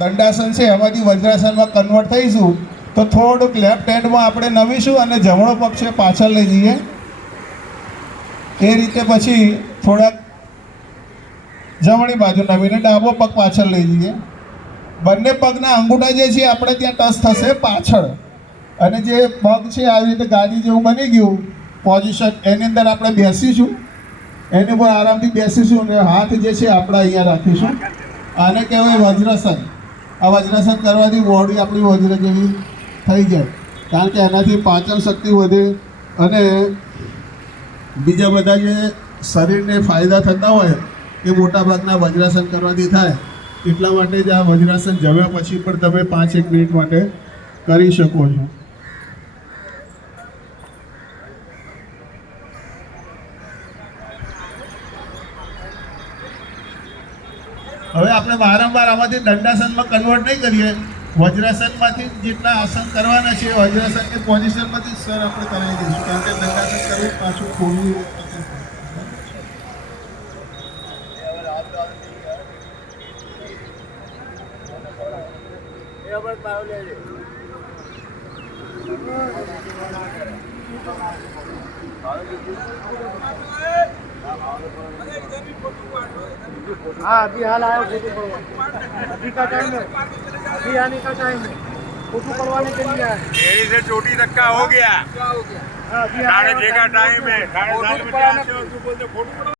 દંડાસન છે એમાંથી વજ્રાસનમાં કન્વર્ટ થઈશું. તો થોડુંક લેફ્ટ હેન્ડમાં આપણે નમીશું અને જમણો પગ છે પાછળ લઈ જઈએ. એ રીતે પછી થોડાક જમણી બાજુ નમીને ડાબો પગ પાછળ લઈ જઈએ. બંને પગના અંગૂઠા જે છે આપણે ત્યાં ટચ થશે પાછળ, અને જે પગ છે આવી રીતે ગાદી જેવું બની ગયું પોઝિશન, એની અંદર આપણે બેસીશું. એની ઉપર આરામથી બેસીશું અને હાથ જે છે આપણે અહીંયા રાખીશું. આને કહેવાય વજ્રાસન. આ વજ્રાસન કરવાથી બોડી આપણી વજ્ર જેવી થઈ જાય, કારણ કે એનાથી પાચન શક્તિ વધે અને બીજા બધા જે શરીરને ફાયદા થતા હોય એ મોટાભાગના વજ્રાસન કરવાથી થાય. એટલા માટે જ આ વજ્રાસન જમ્યા પછી પણ તમે 5-1 મિનિટ માટે કરી શકો છો. હવે આપણે વારંવાર આમાંથી દંડાસનમાં કન્વર્ટ નહીં કરીએ. વજ્રાસનમાંથી જેટલા આસન કરવાના છે વજ્રાસનની પોઝિશનમાંથી સર આપણે કરાવી દઈશું, કારણ કે દંડાસન કરવું પાછું થોડું हाँ अभी हाल आया फोटो पड़वा, अभी का टाइम है, अभी आने का टाइम है, फोटो पड़वाने के लिए आए। एड़ी से चोटी तक का हो गया, हाँ अभी 6:30 का टाइम है, 6:30 बजे